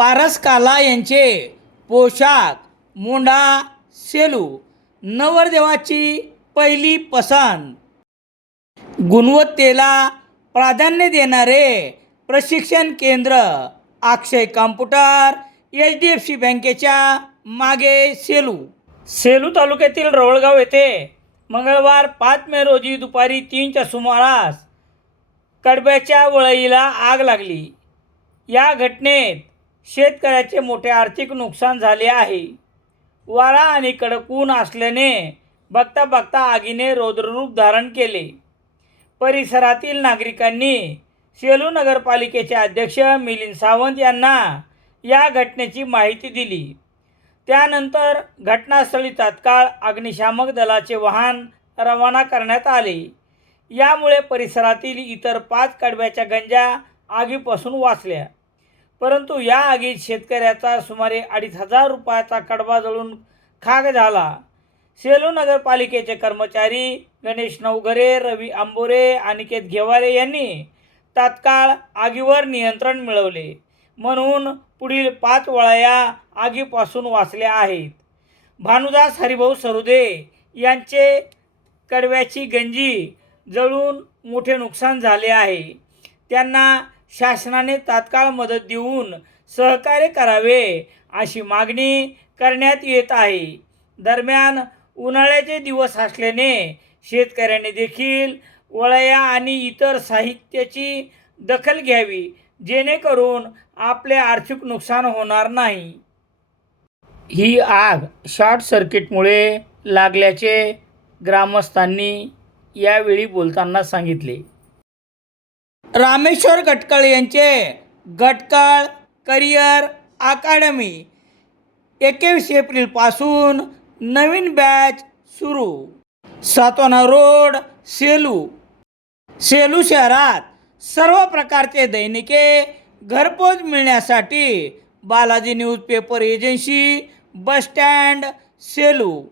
पारस काला यांचे पोशाख मोंढा सेलू नवरदेवाची पहिली पसंत. गुणवत्तेला प्राधान्य देणारे प्रशिक्षण केंद्र अक्षय कॉम्प्युटर HDFC बँकेच्या मागे सेलू तालुक्यातील रवळगाव येथे मंगळवार 5 मे रोजी दुपारी 3च्या सुमारास कडब्याच्या वळईला आग लागली. या घटनेत शेतकऱ्याचे मोठे आर्थिक नुकसान झाले आहे. वारा आणि कडक ऊन असल्याने बघता बघता आगीने रौद्ररूप धारण केले. परिसरातील नागरिकांनी सेलू नगरपालिकेचे अध्यक्ष मिलिंद सावंत यांना या घटनेची माहिती दिली. त्यानंतर घटनास्थळी तात्काळ अग्निशामक दलाचे वाहन रवाना करण्यात आले. यामुळे परिसरातील इतर 5 कडब्याच्या गंजा आगीपासून वाचल्या. परंतु या आगीत शेतकऱ्याचा सुमारे 2,500 रुपयाचा कडबा जळून खाक झाला. सेलू नगरपालिकेचे कर्मचारी गणेश नवघरे, रवी आंबोरे, अनिकेत घेवारे यांनी तात्काळ आगीवर नियंत्रण मिळवले, म्हणून पुढील 5 वळया आगीपासून वाचल्या आहेत. भानुदास हरिभाऊ सरुदे यांचे कडव्याची गंजी जळून मोठे नुकसान झाले आहे. त्यांना शासनाने तात्काळ मदत देऊन सहकार्य करावे अशी मागणी करण्यात येत आहे. दरम्यान उन्हाळ्याचे दिवस असल्याने शेतकऱ्यांनी देखील वळया आणि इतर साहित्याची दखल घ्यावी, जेणेकरून आपले आर्थिक नुकसान होणार नाही. ही आग शॉर्ट सर्किटमुळे लागल्याचे ग्रामस्थांनी यावेळी बोलताना सांगितले. रामेश्वर गटकळ यांचे गटकळ करिअर अकादमी 21 एप्रिलपासून नवीन बॅच सुरू. सातवाना रोड सेलू शहरात सर्व प्रकारचे दैनिके घरपोच मिळण्यासाठी Balaji newspaper agency, bus stand, Selu.